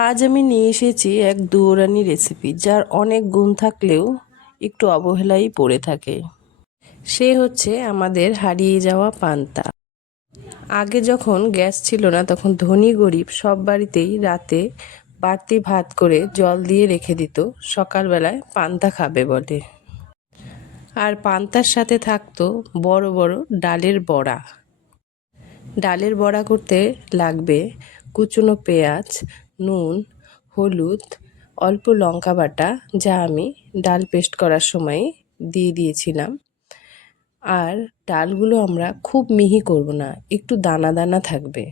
আজ আমি নিয়ে এসেছি এক দুয়োরানি রেসিপি, যার অনেক গুণ থাকলেও একটু অবহেলাই পড়ে থাকে। সে হচ্ছে আমাদের হারিয়ে যাওয়া পান্তা। আগে যখন গ্যাস ছিল না, তখন ধনী গরিব সব বাড়িতেই রাতে বাড়তি ভাত করে জল দিয়ে রেখে দিত, সকালবেলায় পান্তা খাবে বলে। আর পান্তার সাথে থাকতো বড় বড় ডালের বড়া। ডালের বড়া করতে লাগবে কুচনো পেঁয়াজ, নুন, হলুদ, অল্প লঙ্কা বাটা, যা আমি ডাল পেস্ট করার সময় দিয়ে দিয়েছিলাম। আর ডালগুলো আমরা খুব মিহি করব না, একটু দানা দানা থাকবে।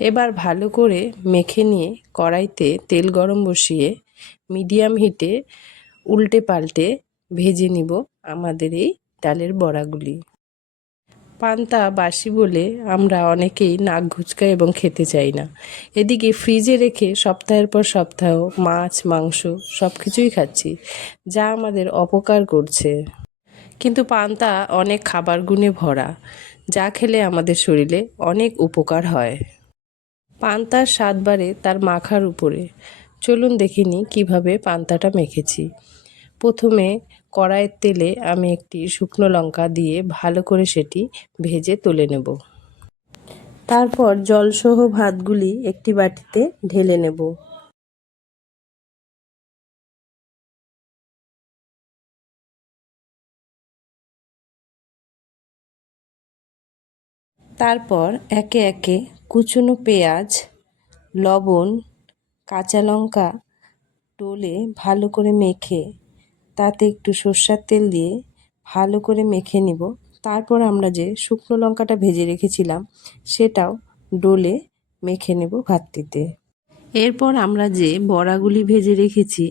এবার ভালো করে মেখে নিয়ে কড়াইতে তেল গরম বসিয়ে মিডিয়াম হিটে উল্টে পাল্টে ভেজে নিব আমাদের এই ডালের বড়াগুলি। পান্তা বাসি বলে আমরা অনেকেই নাক ঘুচকাই এবং খেতে চাই না। এদিকে ফ্রিজে রেখে সপ্তাহের পর সপ্তাহ মাছ মাংস সব কিছুই খাচ্ছি, যা আমাদের অপকার করছে। কিন্তু পান্তা অনেক খাবার গুণে ভরা, যা খেলে আমাদের শরীরে অনেক উপকার হয়। পান্তার স্বাদ বাড়ে তার মাখার উপরে। চলুন দেখিনি কিভাবে পান্তাটা মেখেছি। প্রথমে কড়াইয়ের তেলে আমি একটি শুকনো লঙ্কা দিয়ে ভালো করে সেটি ভেজে তুলে নেব। তারপর জলসহ ভাতগুলি একটি বাটিতে ঢেলে নেব। তারপর একে একে কুচনো পেঁয়াজ, লবণ, কাঁচা লঙ্কা ডলে ভালো করে মেখে তাতে একটু সর্ষের তেল দিয়ে ভালো করে মেখে নিব। তারপর আমরা যে শুকনো লঙ্কাটা ভেজে রেখেছিলাম সেটাও ডলে মেখে নেব ভাতটিতে। এরপর আমরা যে বড়াগুলি ভেজে রেখেছি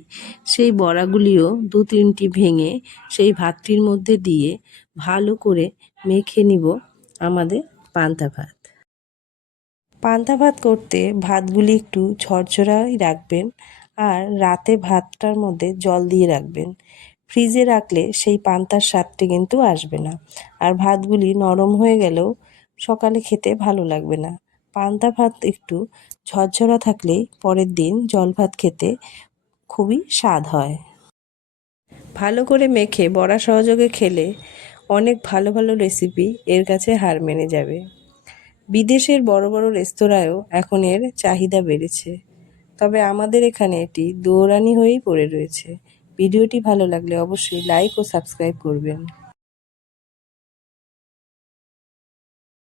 সেই বড়াগুলিও দু তিনটি ভেঙে সেই ভাতটির মধ্যে দিয়ে ভালো করে মেখে নিব আমাদের পান্তা ভাত। পান্তা ভাত করতে ভাতগুলি একটু ঝরঝরাই রাখবেন, আর রাতে ভাতটার মধ্যে জল দিয়ে রাখবেন। ফ্রিজে রাখলে সেই পান্তার স্বাদটি কিন্তু আসবে না, আর ভাতগুলি নরম হয়ে গেলেও সকালে খেতে ভালো লাগবে না। পান্তা ভাত একটু ঝরঝরা থাকলেই পরের দিন জল ভাত খেতে খুবই স্বাদ হয়। ভালো করে মেখে বড়া সহযোগে খেলে অনেক ভালো ভালো রেসিপি এর কাছে হার মেনে যাবে। বিদেশের বড় বড় রেস্তোরাঁয়ও এখন এর চাহিদা বেড়েছে, তবে আমাদের এখানে এটি দৌড়ানি হয়েই পড়ে রয়েছে। ভিডিওটি ভালো লাগলে অবশ্যই লাইক ও সাবস্ক্রাইব করবেন।